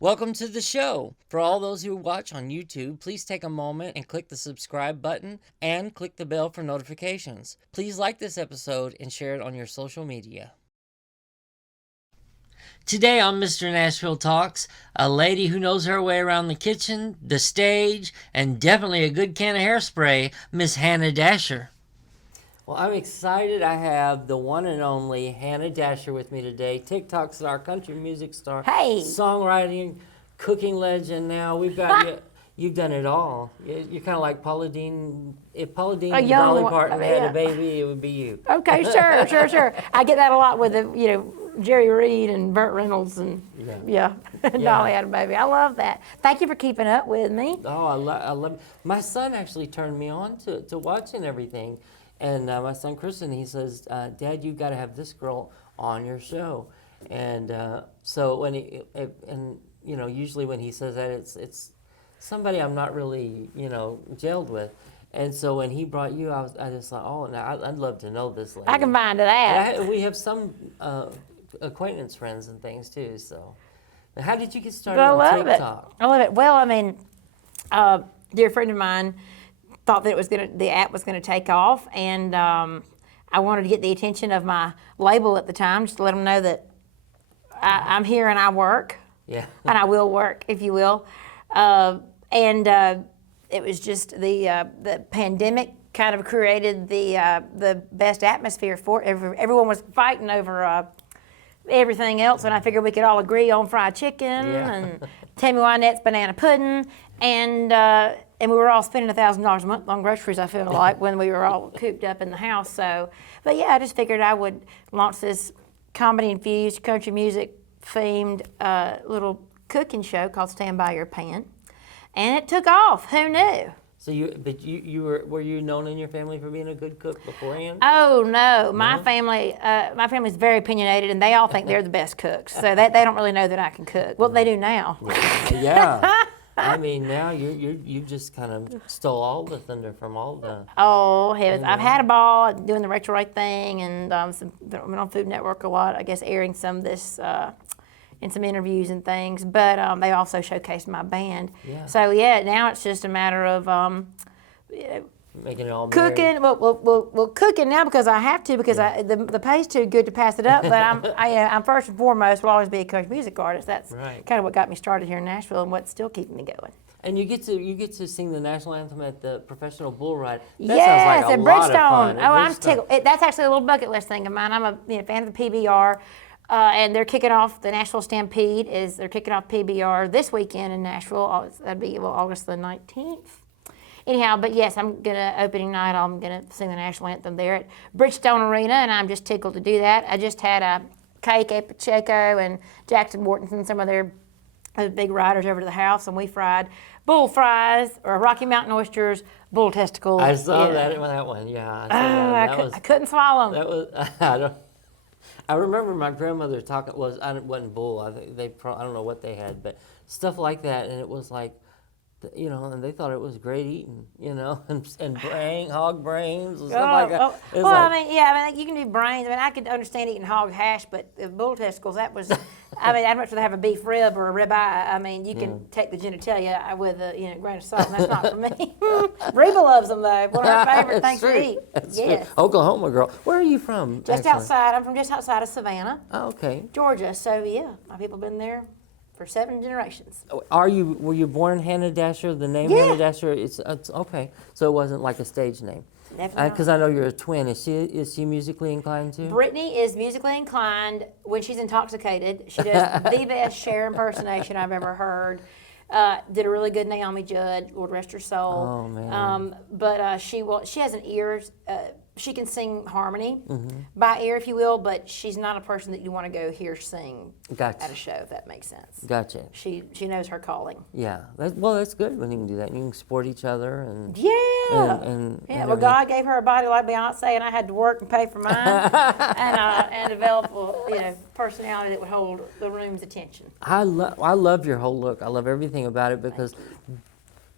Welcome to the show. For all those who watch on YouTube, please take a moment and click the subscribe button and click the bell for notifications. Please like this episode and share it on your social media. Today on Mr. Nashville Talks, a lady who knows her way around the kitchen, the stage, and definitely a good can of hairspray, Miss Hannah Dasher. Well, I'm excited. I have the one and only Hannah Dasher with me today. TikTok star, country music star, Hey. songwriting, cooking legend. Now we've got you. You've done it all. You're kind of like Paula Dean. If Paula Dean and Dolly Parton had a baby, it would be you. Okay, sure. I get that a lot with Jerry Reed and Burt Reynolds and Dolly had a baby. I love that. Thank you for keeping up with me. Oh, I love it. My son actually turned me on to watching everything. And my son Christian, he says, "Dad, you got to have this girl on your show." And so when usually when he says that, it's somebody I'm not really gelled with. And so when he brought you, I just thought, oh, now I'd love to know this lady. I can find that. We have some acquaintance friends and things too. So, how did you get started on TikTok? I love it. Well, I mean, a dear friend of mine thought that the app was gonna take off, and I wanted to get the attention of my label at the time, just to let them know that I'm here and I work, and I will work, if you will. It was just the pandemic kind of created the best atmosphere for it. Everyone was fighting over everything else, and I figured we could all agree on fried chicken and Tammy Wynette's banana pudding, and we were all spending $1,000 a month on groceries, I feel like, when we were all cooped up in the house. So, but yeah, I just figured I would launch this comedy-infused, country music-themed little cooking show called Stand By Your Pan. And it took off. Who knew? So were you known in your family for being a good cook beforehand? Oh no, my family's very opinionated, and they all think they're the best cooks. So they don't really know that I can cook. Well, they do now. Yeah. I mean, now you just kind of stole all the thunder from all the. Oh heavens! I've had a ball doing the Rachel Ray thing, and been on Food Network a lot. I guess airing some of this. In some interviews and things, but they also showcased my band. Yeah. So now it's just a matter of making it all cooking. Well, cooking now because I have to, because the pay's too good to pass it up. But I'm first and foremost will always be a country music artist. That's kind of what got me started here in Nashville and what's still keeping me going. And you get to sing the national anthem at the professional bull ride. That yes, sounds like at Bridgestone. I'm tickled. That's actually a little bucket list thing of mine. I'm a fan of the PBR. And they're kicking off the Nashville Stampede. They're kicking off PBR this weekend in Nashville. That'd be August the 19th. Anyhow, but yes, opening night, I'm gonna sing the national anthem there at Bridgestone Arena, and I'm just tickled to do that. I just had Kike Pacheco and Jackson Mortensen, some of their big riders over to the house, and we fried bull fries or Rocky Mountain oysters, bull testicles. I saw that one. Yeah, I couldn't swallow them. That was I remember my grandmother talking. It wasn't bull. I think I don't know what they had, but stuff like that, and it was like, and they thought it was great eating, and hog brains and stuff like that. I mean, you can do brains. I mean, I could understand eating hog hash, but the bull testicles, that was. I mean, I'd much rather have a beef rib or a rib eye. I mean, you can take the genitalia with a grain of salt, and that's not for me. Reba loves them though. One of her favorite things to eat. Yes. True. Oklahoma girl. Where are you from? Outside. I'm from just outside of Savannah. Oh, okay. Georgia. So my people have been there for 7 generations. Were you born Hannah Dasher? The name Hannah Dasher? It's okay. So it wasn't like a stage name. Because I know you're a twin. Is she musically inclined too? Brittany is musically inclined when she's intoxicated. She does the best Cher impersonation I've ever heard. Did a really good Naomi Judd, Lord rest her soul. Oh man. But she has an ear. She can sing harmony by ear, if you will, but she's not a person that you want to go hear sing at a show, if that makes sense. Gotcha. She knows her calling. Yeah. That's good when you can do that. You can support each other and Well, God gave her a body like Beyonce, and I had to work and pay for mine, and develop personality that would hold the room's attention. I love your whole look. I love everything about it because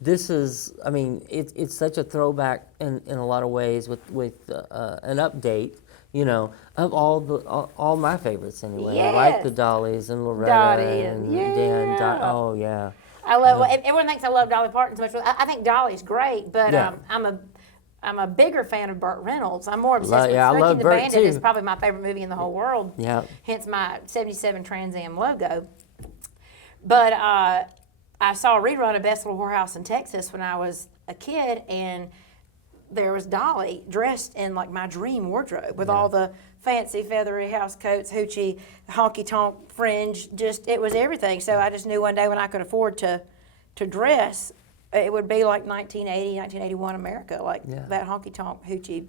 this is, it's such a throwback in a lot of ways with an update of all my favorites anyway. I Yes. like the Dollies and Loretta Dottie and and Dan. yeah. Oh yeah. I love. Everyone thinks I love Dolly Parton so much. I think Dolly's great, but Yeah. I'm a bigger fan of Burt Reynolds. I'm more obsessed with I Smokey love and the Burt, Bandit. Is too. probably my favorite movie in the whole world. Yeah. Hence my '77 Trans Am logo. But I saw a rerun of Best Little Whorehouse in Texas when I was a kid, and there was Dolly dressed in like my dream wardrobe with all the fancy feathery house coats, hoochie, honky tonk fringe. Just it was everything. So I just knew one day when I could afford to dress, it would be like 1980, 1981 America, like that honky tonk hoochie,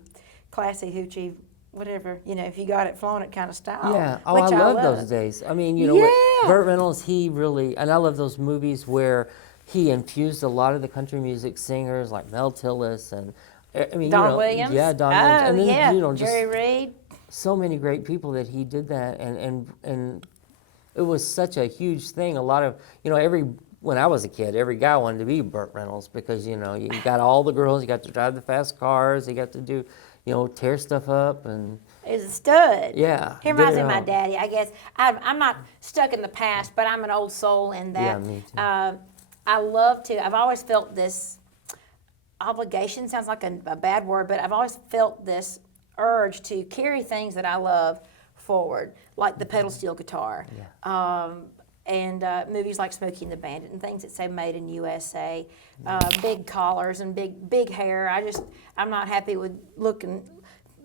classy hoochie, whatever, if you got it, flown it kind of style. Yeah. Oh, which I love love. those days. I mean, Yeah. Burt Reynolds, he really, and I love those movies where he infused a lot of the country music singers like Mel Tillis and, I mean, Don Williams. Yeah, Don Oh, Williams. And then, yeah. just Jerry Reed. so many great people that he did that, and it was such a huge thing. A lot of, when I was a kid, every guy wanted to be Burt Reynolds because, you got all the girls, you got to drive the fast cars, you got to do, tear stuff up and. Is a stud. Yeah. He reminds me did of it my all. daddy. I guess I'm not stuck in the past, but I'm an old soul in that. Yeah, me too. I love to. I've always felt this obligation. Sounds like a bad word, but I've always felt this urge to carry things that I love forward, like the pedal steel guitar. Yeah. And movies like Smokey and the Bandit and things that say Made in USA, big collars and big hair. I'm not happy with looking.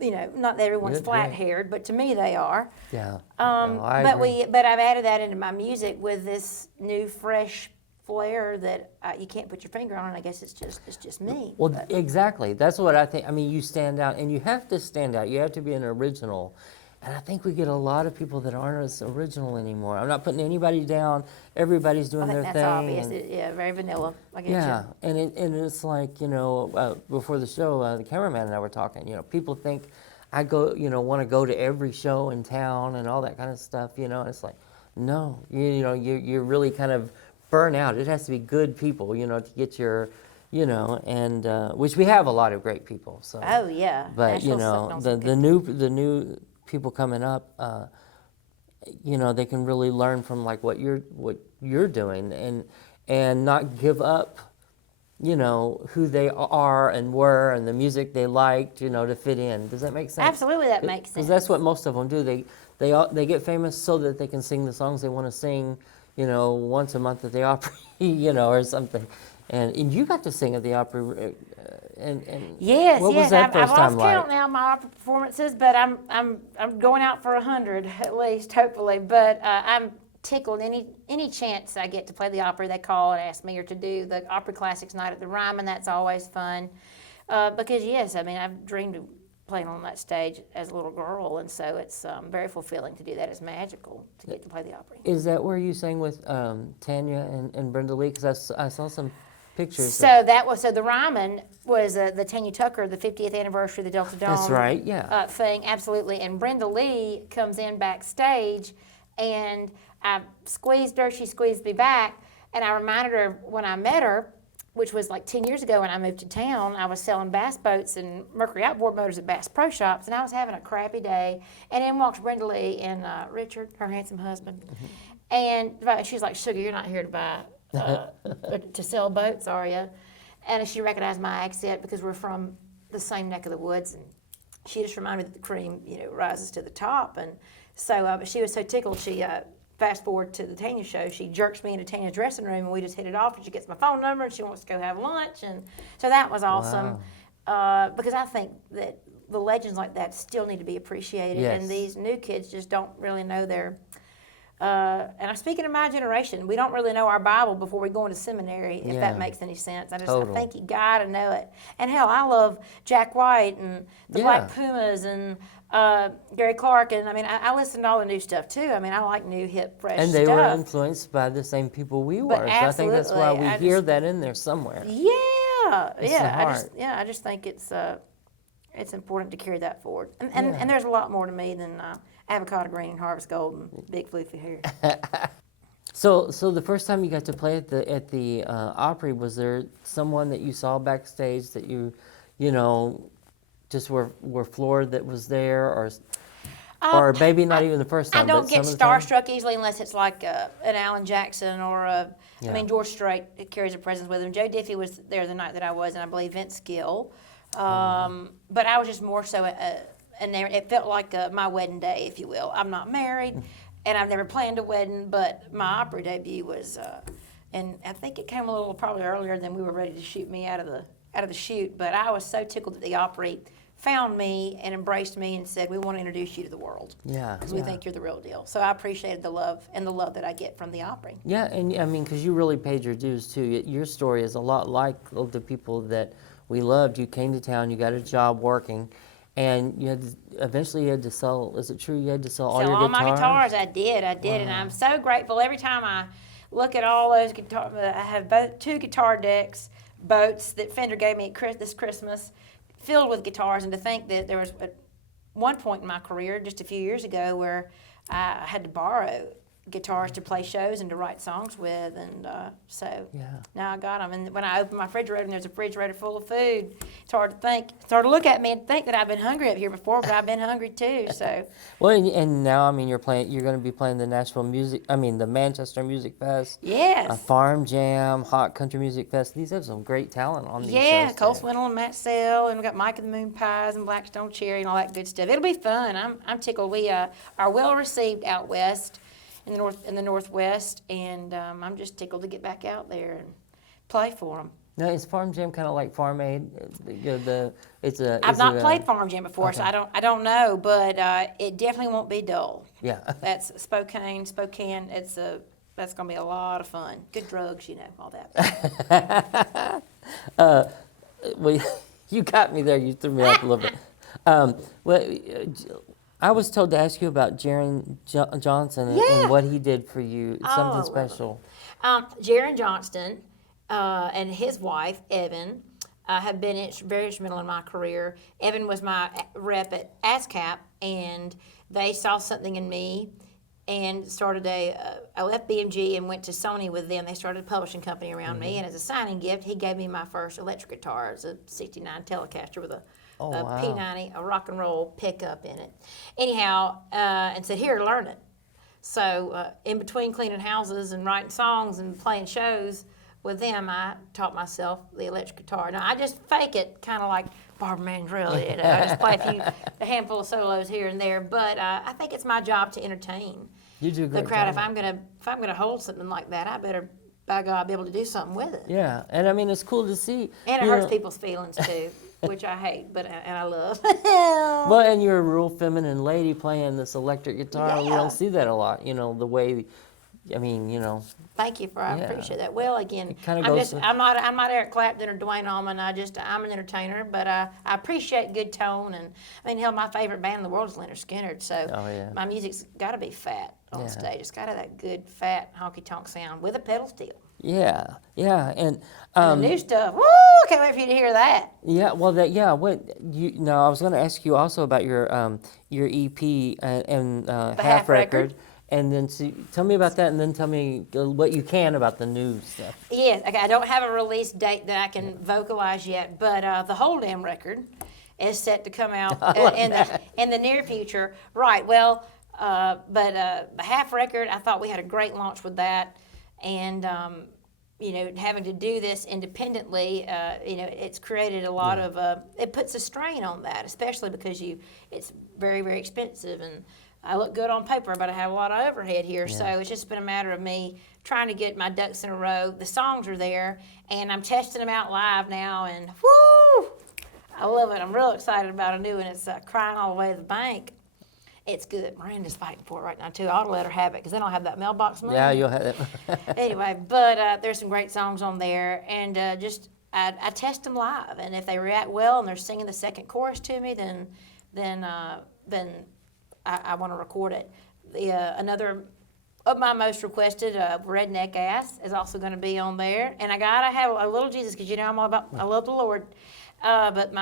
Not that everyone's Good, flat yeah. haired, but to me they are. Yeah. But I've added that into my music with this new fresh flair that you can't put your finger on. And I guess it's just me. Well, But exactly. That's what I think. I mean, you stand out, and you have to stand out. You have to be an original. And I think we get a lot of people that aren't as original anymore. I'm not putting anybody down. Everybody's doing I think their that's thing. obvious. Yeah, very vanilla. I get Yeah, you. and it's like, before the show, the cameraman and I were talking, people think I want to go to every show in town and all that kind of stuff, and it's like, no, you're really kind of burn out. It has to be good people, to get your, and which we have a lot of great people. So. Oh yeah. But Nashville's sitting on the some new people coming up, they can really learn from like what you're doing and not give up, who they are and were and the music they liked, to fit in. Does that make sense? Absolutely, that makes sense. Because that's what most of them do. They get famous so that they can sing the songs they want to sing, once a month at the Opry, or something. And you got to sing at the Opry. And Yes, what yes. was that I've first lost time like? count now my opera performances, but I'm going out for 100 at least, hopefully. But I'm tickled any chance I get to play the Opry. They call and ask me or to do the Opry Classics night at the Ryman. That's always fun because yes, I mean I've dreamed of playing on that stage as a little girl, and so it's very fulfilling to do that. It's magical to get to play the Opry. Is that where you sang with Tanya and Brenda Lee? Because I saw some pictures. So the Ryman was the Tanya Tucker, the 50th anniversary of the Delta Dawn. That's right, yeah. Thing, absolutely. And Brenda Lee comes in backstage, and I squeezed her. She squeezed me back, and I reminded her when I met her, which was like 10 years ago when I moved to town. I was selling bass boats and Mercury outboard motors at Bass Pro Shops, and I was having a crappy day. And in walks Brenda Lee and Richard, her handsome husband, and she's like, "Sugar, you're not here to buy." To sell boats, are you? And she recognized my accent because we're from the same neck of the woods, and she just reminded me that the cream, rises to the top. And so, she was so tickled. She fast forward to the Tanya show. She jerks me into Tanya's dressing room, and we just hit it off. And she gets my phone number, and she wants to go have lunch. And so that was awesome because I think that the legends like that still need to be appreciated, Yes. and these new kids just don't really know their. And I'm speaking of my generation. We don't really know our Bible before we go into seminary, if Yeah. that makes any sense. I Totally. think you got to know it. And hell, I love Jack White and the Yeah. Black Pumas and Gary Clark. And I mean, I listen to all the new stuff too. I mean, I like new, hip, fresh And stuff. they were influenced by the same people we were. So I think that's why we absolutely. hear that in there somewhere. Yeah, It's yeah. the I just think it's important to carry that forward. And there's a lot more to me than avocado green and harvest gold and big floofy hair. So the first time you got to play at the Opry, was there someone that you saw backstage that you just were floored that was there, or or maybe not even the first I time, don't but get some of the time? starstruck easily unless it's like an Alan Jackson or Yeah. I mean, George Strait carries a presence with him. Joe Diffie was there the night that I was, and I believe Vince Gill. But I was just more so, and there, it felt like my wedding day, if you will. I'm not married, and I've never planned a wedding, but my Opry debut was, and I think it came a little probably earlier than we were ready to shoot me out of the chute. But I was so tickled that the Opry found me and embraced me and said, "We want to introduce you to the world." Yeah. Because we think you're the real deal. So I appreciated the love that I get from the Opry. Yeah, and I mean, because you really paid your dues too. Your story is a lot like the people that we loved. You came to town, you got a job working, and eventually you had to sell. Is it true you had to sell all So your all guitars? my guitars, I did, and I'm so grateful every time I look at all those guitars. I have two guitar decks, boats that Fender gave me this Christmas, filled with guitars, and to think that there was at one point in my career, just a few years ago, where I had to borrow guitars to play shows and to write songs with, and so now I got them. And when I open my refrigerator and there's a refrigerator full of food, it's hard to look at me and think that I've been hungry up here before, but I've been hungry too. So Well, and now I mean, you're going to be playing the the Manchester Music Fest, yes, Farm Jam, Hot Country Music Fest. These have some great talent on these yeah, shows. Cole too. Swindle and Matt Sell, and we got Mike and the Moon Pies and Blackstone Cherry and all that good stuff. It'll be fun. I'm tickled. We are well received out west. In the Northwest, and I'm just tickled to get back out there and play for them. Now, is Farm Jam kind of like Farm Aid? I've not played Farm Jam before, so I don't know, but it definitely won't be dull. Yeah. That's Spokane. That's gonna be a lot of fun. Good drugs, all that. Well, you got me there. You threw me off a little bit. I was told to ask you about Jaron Johnson and what he did for you. Something special. Jaron Johnston and his wife, Evan, have been very instrumental in my career. Evan was my rep at ASCAP, and they saw something in me and started I left BMG and went to Sony with them. They started a publishing company around me, and as a signing gift, he gave me my first electric guitar. It's a 69 Telecaster with a P90, a rock and roll pickup in it. Anyhow, and said, "Here, learn it." So in between cleaning houses and writing songs and playing shows with them, I taught myself the electric guitar. Now, I just fake it, kind of like Barbara Mandrell did. I just play a handful of solos here and there, but I think it's my job to entertain You do a great the crowd. job. If I'm gonna hold something like that, I better, by God, be able to do something with it. Yeah, and I mean, it's cool to see. And it hurts people's feelings too, which I hate, and I love. Well, and you're a real feminine lady playing this electric guitar. We Yeah. don't see that a lot, the way, I mean, Thank you I appreciate that. Well, again, kinda I'm goes just, I'm not Eric Clapton or Dwayne Allman. I'm an entertainer, but I appreciate good tone. And I mean, hell, my favorite band in the world is Leonard Skinner. So my music's got to be fat on stage. It's got to have that good fat honky tonk sound with a pedal steel. yeah, and And the new stuff. Woo! I can't wait for you to hear that. yeah, well, I was going to ask you also about your EP and half record. And then tell me about that, and then tell me what you can about the new stuff. Yes, okay, I don't have a release date that I can vocalize yet, but the whole damn record is set to come out in the near future. Right, well, but the half record, I thought we had a great launch with that, and having to do this independently, it's created a lot of, it puts a strain on that, especially because it's very, very expensive, and I look good on paper, but I have a lot of overhead here, so it's just been a matter of me trying to get my ducks in a row. The songs are there, and I'm testing them out live now, and whoo, I love it. I'm real excited about a new one. It's Crying All the Way to the Bank. It's good. Miranda's fighting for it right now, too. I ought to let her have it, because then I'll have that mailbox money. Yeah, you'll have it. Anyway, but there's some great songs on there, and I test them live, and if they react well and they're singing the second chorus to me, then I want to record it. Another of my most requested, Redneck Ass, is also going to be on there. And I gotta have a little Jesus, because I love the Lord. But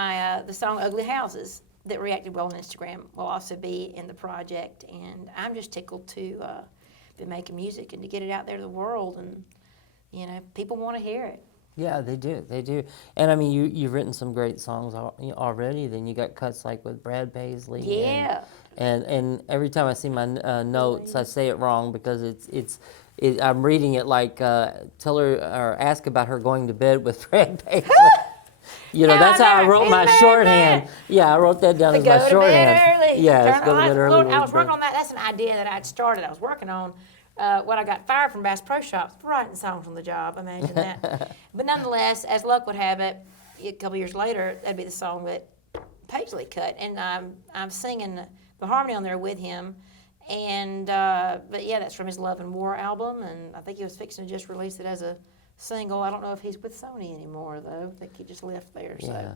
the song Ugly Houses that reacted well on Instagram will also be in the project. And I'm just tickled to be making music and to get it out there to the world. And, people want to hear it. Yeah, they do. And I mean, you've written some great songs already. Then you got cuts like with Brad Paisley. Yeah. And every time I see my notes, I say it wrong because I'm reading it like tell her or ask about her going to bed with Fred Paisley. You know, that's how I wrote my shorthand. Yeah, I wrote that down as my Go to shorthand. bed early. Yeah, go to bed early. Lord, I was working on that. That's an idea that I'd started. I was working on when I got fired from Bass Pro Shops for writing songs on the job. Imagine that. But nonetheless, as luck would have it, a couple years later, that'd be the song that Paisley cut, and I'm singing the harmony on there with him. And but yeah, that's from his Love and War album, and I think he was fixing to just release it as a single. I don't know if he's with Sony anymore, though. I think he just left there. So, Yeah.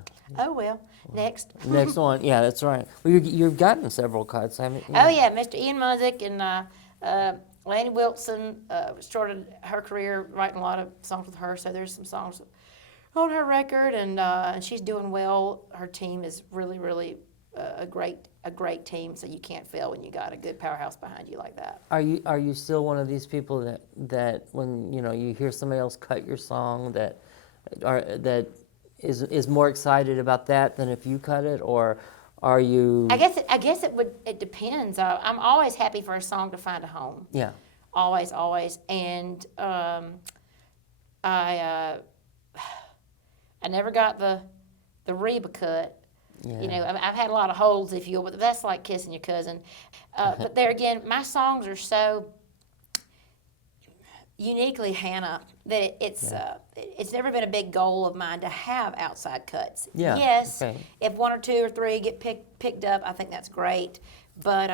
oh well. Next. Next one, yeah, that's right. Well, you've gotten several cuts, haven't you? Oh yeah, Mr. Ian Munzik and Lanny Wilson started her career writing a lot of songs with her. So there's some songs on her record, and she's doing well. Her team is really, really a great team. So you can't fail when you got a good powerhouse behind you like that. Are you still one of these people that when you hear somebody else cut your song that is more excited about that than if you cut it, or are you? I guess it depends. I'm always happy for a song to find a home. Yeah. Always, and I never got the Reba cut. Yeah. I've had a lot of holes, if you will, but that's like kissing your cousin. But there again, my songs are so uniquely Hannah that it's never been a big goal of mine to have outside cuts. Yeah. Yes, Okay. if one or two or three get picked up, I think that's great. But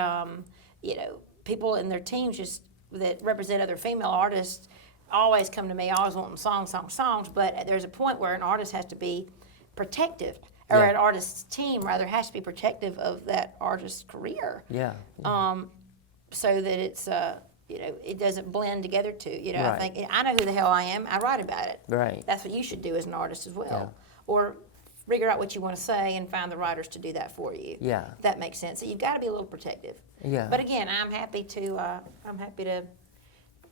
people in their teams that represent other female artists always come to me, always wanting songs. But there's a point where an artist has to be protective. Or Yeah. an artist's team, rather, has to be protective of that artist's career. Yeah. So that it's, it doesn't blend together too. Right. I think, I know who the hell I am. I write about it. Right. That's what you should do as an artist as well. Yeah. Or figure out what you want to say and find the writers to do that for you. Yeah. If that makes sense. So you've got to be a little protective. Yeah. But again, I'm happy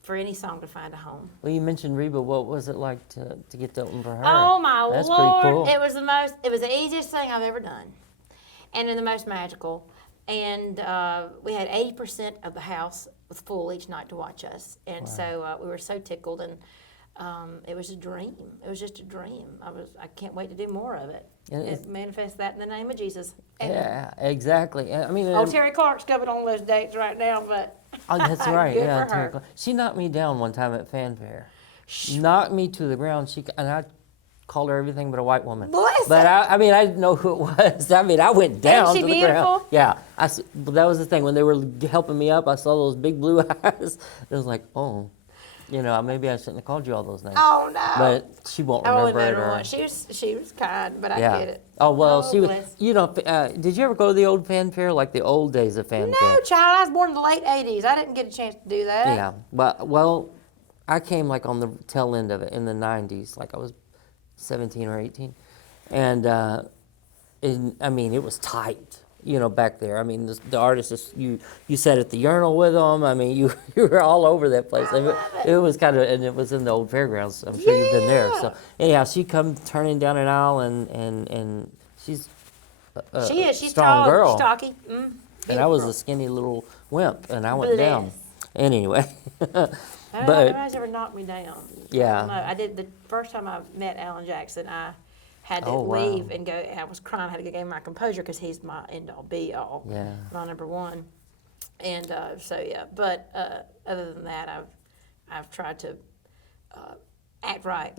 for any song to find a home. Well, you mentioned Reba. What was it like to get that one for her? Oh my That's Lord! pretty cool. It was the easiest thing I've ever done, and the most magical. And we had 80% of the house was full each night to watch us, and so we were so tickled, and it was a dream. It was just a dream. I can't wait to do more of it. And manifest that in the name of Jesus. Amen. Yeah, exactly. I mean, Terry Clark's coming on those dates right now, but oh, that's right. Good Yeah, for her. she knocked me down one time at Fanfare. Knocked me to the ground. And I called her everything but a white woman. Bless but her. I mean, I didn't know who it was. I mean, I went down Isn't she to the beautiful? ground. Yeah, but that was the thing. When they were helping me up, I saw those big blue eyes. It was like, oh, maybe I shouldn't have called you all those names. Oh no! But she won't I only remember met it. her or- once. She was kind, but I yeah. get it. Oh well, she was. bless. Did you ever go to the old Fanfare, like the old days of Fanfare? No, child. I was born in the late '80s. I didn't get a chance to do that. Yeah, but well, I came like on the tail end of it in the '90s, like I was 17 or 18, and I mean it was tight, back there. I mean the artists, you sat at the urinal with them. I mean you were all over that place. It was kind of, and it was in the old fairgrounds. I'm sure you've been there. So anyhow, she come turning down an aisle, and she's She is. She's strong tall, girl. stocky. And I was a skinny little wimp, and I went down. Bless. Anyway. I don't know, nobody's ever knocked me down. Yeah. I don't know. I did the first time I met Alan Jackson. I had to Oh, wow. leave and go. I was crying. I had to gain my composure because he's my end all be all. Yeah. My number one. And so yeah. But other than that, I've tried to act right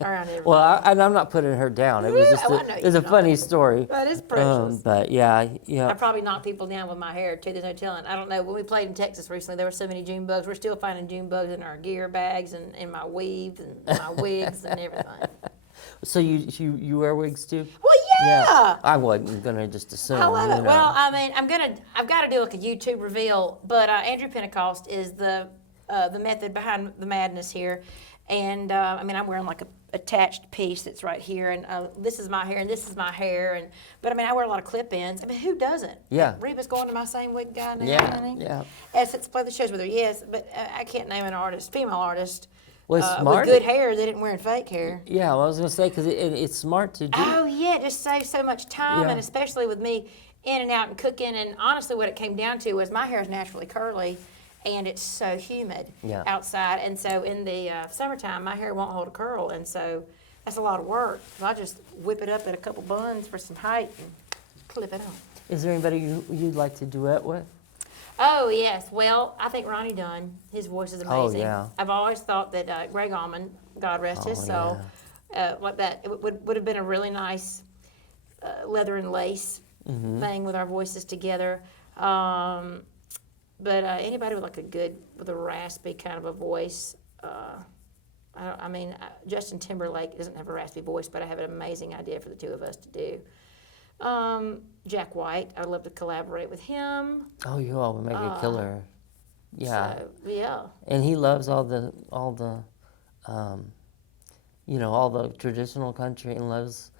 around everything. Well, and I'm not putting her down. It was just Oh, I know it was a you're not. funny story. That is precious. But yeah, I probably knocked people down with my hair too. There's no telling. I don't know. When we played in Texas recently, there were so many June bugs. We're still finding June bugs in our gear bags and in my weaves and my wigs and everything. So you wear wigs too? Well, yeah. I wasn't gonna just assume. I love it. you know. Well, I mean, I've got to do like a YouTube reveal, but Andrew Pentecost is the method behind the madness here. And I mean, I'm wearing like a attached piece that's right here, and this is my hair, and this is my hair, but I mean, I wear a lot of clip-ins. I mean, who doesn't? Yeah. Reba's going to my same wig guy now. Yeah, honey. yeah. Essence play the shows with her, yes, but I can't name an artist, female artist, Well, it's smart. with good hair that isn't wearing fake hair. Yeah, well, I was gonna say because it's smart to do. Oh yeah, it just saves so much time, Yeah. and especially with me, in and out and cooking. And honestly, what it came down to was my hair is naturally curly, and it's so humid outside. And so in the summertime, my hair won't hold a curl, and so that's a lot of work. So I just whip it up in a couple buns for some height and clip it on. Is there anybody you'd like to duet with? Oh, yes. Well, I think Ronnie Dunn, his voice is amazing. Oh, yeah. I've always thought that Greg Allman, God rest his soul, like that, it would have been a really nice leather and lace thing with our voices together. But anybody with with a raspy kind of a voice, Justin Timberlake doesn't have a raspy voice, but I have an amazing idea for the two of us to do. Jack White, I'd love to collaborate with him. Oh, you all would make a killer. Yeah. So, yeah. And he loves all the all the traditional country, and loves,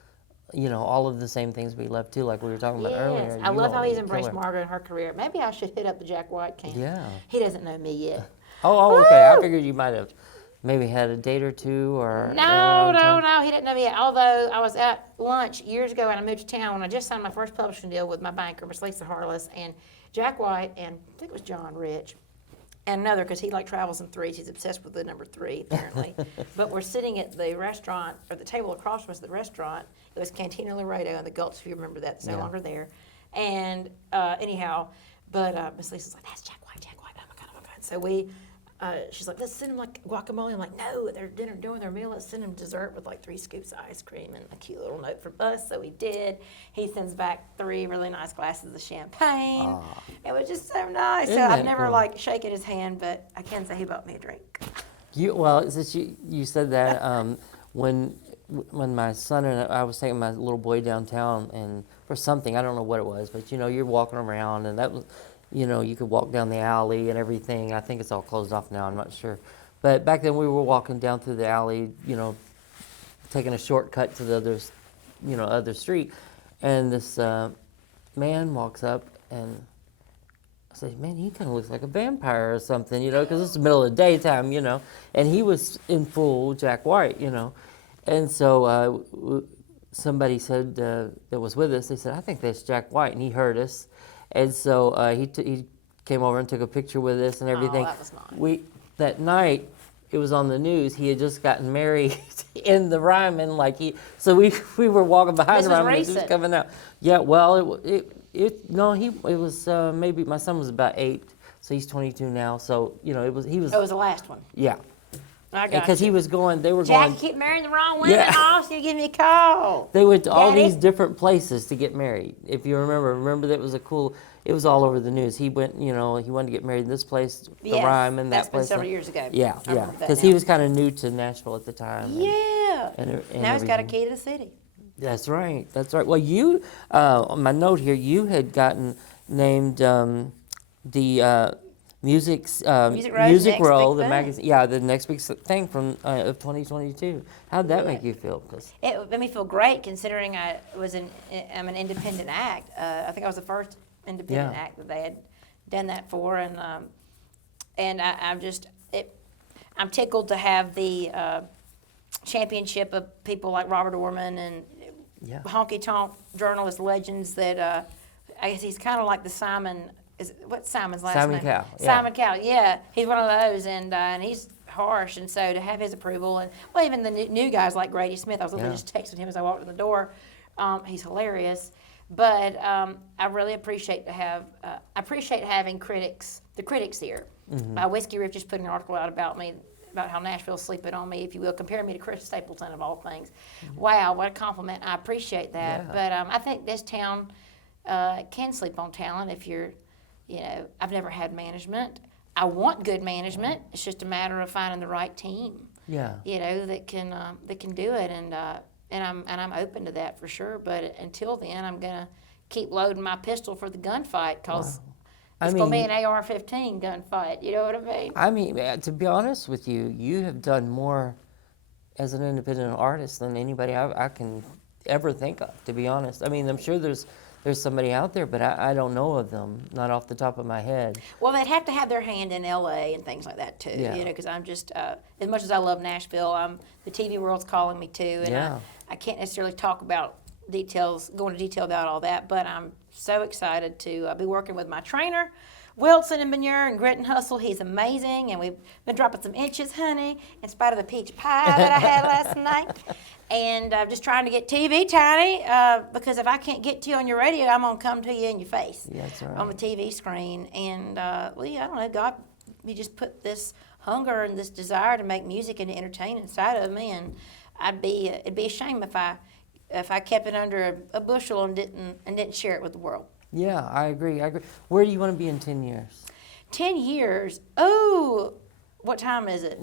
all of the same things we love too, like we were talking about earlier. I love how he's a embraced killer. Margaret in her career. Maybe I should hit up the Jack White camp. Yeah. He doesn't know me yet. Oh, okay. I figured you might have maybe had a date or two, or No, he didn't know me yet. Although I was at lunch years ago and I moved to town when I just signed my first publishing deal with my banker, Miss Lisa Harless, and Jack White, and I think it was John Rich, and another, because he travels in threes. He's obsessed with the number 3, apparently. But we're sitting at the restaurant, or the table across from us at the restaurant. It was Cantina Laredo in the Gulch, if you remember that. It's no longer there. And anyhow, but Miss Lisa's like, that's Jack White. Oh my God. So she's like, let's send him like guacamole. I'm like, no, they're doing their meal. Let's send him dessert with like 3 scoops of ice cream and a cute little note from us. So we did. He sends back 3 really nice glasses of champagne. Aww. It was just so nice. So I've never cool? Shaken his hand, but I can say he bought me a drink. Since you said that, when my son and I was taking my little boy downtown, and for something, I don't know what it was, but you're walking around, and that was, you could walk down the alley and everything. I think it's all closed off now, I'm not sure. But back then we were walking down through the alley, taking a shortcut to the other street. And this man walks up, and I said, man, he kind of looks like a vampire or something, because it's the middle of the daytime, And he was in full Jack White, And so somebody said, that was with us, they said, I think that's Jack White, and he heard us. And so he came over and took a picture with us and everything. Oh, that was nice. That night, it was on the news. He had just gotten married in the Ryman, so we were walking behind the Ryman. He was coming out. Yeah, well, it was maybe my son was about 8, so he's 22 now. So he was. It was the last one. Yeah. I got Because he was going, they were Jack, going. you keep marrying the wrong women. Austin, you give me a call. They went to all Daddy? these different places to get married. If you remember that was it was all over the news. He went, he wanted to get married in this place, the Ryman, that place. That's been several years ago. Yeah, because he was kind of new to Nashville at the time. Yeah. And Now he's got a key to the city. That's right. Well, you, on my note here, you had gotten named the Music Row, the magazine. Yeah, the next big thing from of 2022. How'd that make you feel? It made me feel great, considering I'm an independent act. I think I was the first independent act that they had done that for, and I'm tickled to have the championship of people like Robert Orman and honky tonk journalist legends that I guess he's kind of like the Simon. What's Simon's last name? Simon Cowell. Simon Cowell, yeah. He's one of those, and he's harsh, and so to have his approval, and even the new guys like Grady Smith, I was literally just texting him as I walked in the door. He's hilarious, but I really appreciate having the critics here. Whiskey Riff just put an article out about me, about how Nashville's sleeping on me, if you will, comparing me to Chris Stapleton of all things. Wow, what a compliment! I appreciate that, but I think this town can sleep on talent if you're. I've never had management. I want good management. It's just a matter of finding the right team. Yeah. That can do it, and I'm open to that for sure. But until then, I'm gonna keep loading my pistol for the gunfight, because it's gonna be an AR-15 gunfight. You know what I mean? I mean, to be honest with you, you have done more as an independent artist than anybody I can ever think of. To be honest, I mean, I'm sure there's somebody out there, but I don't know of them, not off the top of my head. Well, they'd have to have their hand in L.A. and things like that too, because I'm just, as much as I love Nashville, the TV world's calling me too, and I can't necessarily talk about go into detail about all that, but so excited to be working with my trainer, Wilson and Manure and Grit and Hustle. He's amazing, and we've been dropping some inches, honey, in spite of the peach pie that I had last night. And just trying to get TV tiny, because if I can't get to you on your radio, I'm going to come to you in your face. Yeah, that's right. On the TV screen. And, well, yeah, I don't know, God, He just put this hunger and this desire to make music and to entertain inside of me, and it'd be a shame if I kept it under a bushel and didn't share it with the world. Yeah, I agree. Where do you want to be in 10 years? 10 years? Oh, what time is it?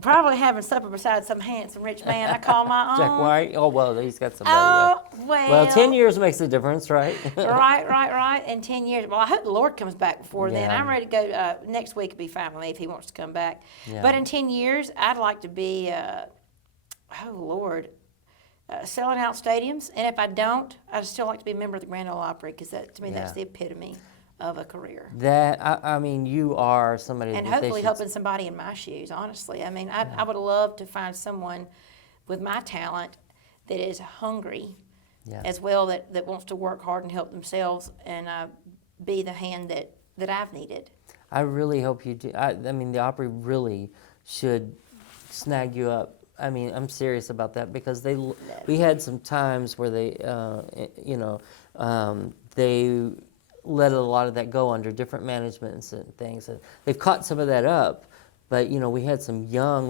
Probably having supper beside some handsome rich man I call my own. Jack White? Oh, well, he's got somebody. Oh, Well, 10 years makes a difference, right? right. In 10 years. Well, I hope the Lord comes back before then. Yeah. I'm ready to go. Next week will be fine with me if He wants to come back. Yeah. But in 10 years, I'd like to be, oh, Lord, selling out stadiums. And if I don't, I'd still like to be a member of the Grand Ole Opry, because to me, that's the epitome of a career. I mean, you are somebody And that hopefully helping somebody in my shoes, honestly. I mean, I would love to find someone with my talent that is hungry as well, that wants to work hard and help themselves, and be the hand that I've needed. I really hope you do. I mean, the Opry really should snag you up. I mean, I'm serious about that, because we had some times where they, they let a lot of that go under different managements and things. And they've caught some of that up, but we had some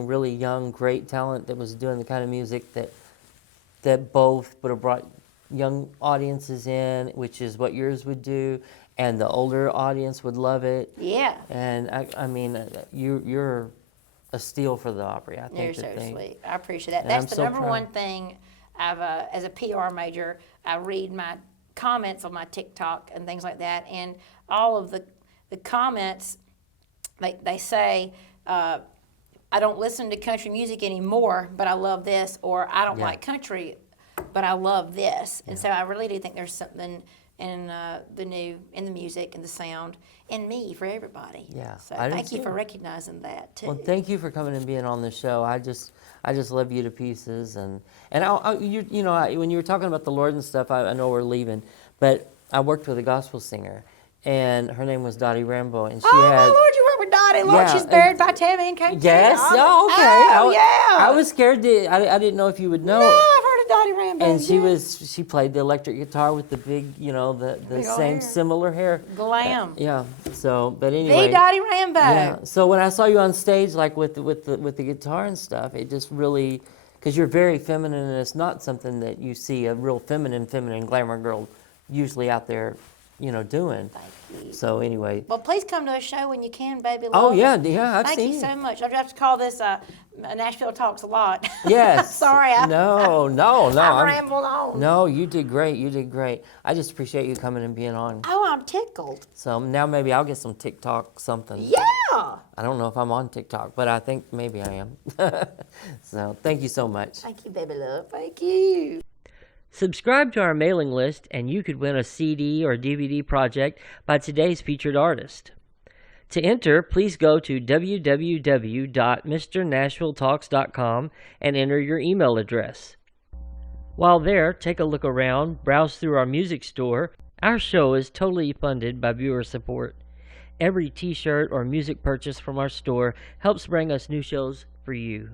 really young, great talent that was doing the kind of music that both would have brought young audiences in, which is what yours would do, and the older audience would love it. Yeah. And I mean, you're a steal for the Opry. I think You're so sweet. I appreciate that. That's the number one thing I've, as a PR major, I read my comments on my TikTok and things like that, and all of the comments, they say, I don't listen to country music anymore, but I love this, or I don't like country, but I love this. And so I really do think there's something in the music and the sound in me for everybody. Yeah. So thank you for recognizing that too. Well, thank you for coming and being on the show. I just love you to pieces, and when you were talking about the Lord and stuff, I know we're leaving, but I worked with a gospel singer, and her name was Dottie Rambo, and she my had. Lord, you work with Dottie. Lord, she's buried by Tammy and Kate. Yes. Oh, okay. Oh, yeah. I was scared. I didn't know if you would know. No, I've heard of Dottie Rambo. And she played the electric guitar with the big, the same hair. similar hair. Glam. Yeah. So, but anyway. The Dottie Rambo. Yeah. So when I saw you on stage, like with the guitar and stuff, it just really, because you're very feminine, and it's not something that you see a real feminine glamour girl usually out there, doing. Thank you. So anyway. Well, please come to a show when you can, baby. Oh, Love yeah, it. I've Thank seen you so much. I have to call this Nashville Talks a lot. Yes. Sorry. No. I rambled on. No, you did great. I just appreciate you coming and being on. Oh, I'm tickled. So now maybe I'll get some TikTok something. Yeah. I don't know if I'm on TikTok, but I think maybe I am. So thank you so much. Thank you, baby love. Thank you. Subscribe to our mailing list, and you could win a CD or DVD project by today's featured artist. To enter, please go to www.mrnashvilletalks.com and enter your email address. While there, take a look around, browse through our music store. Our show is totally funded by viewer support. Every t-shirt or music purchase from our store helps bring us new shows for you.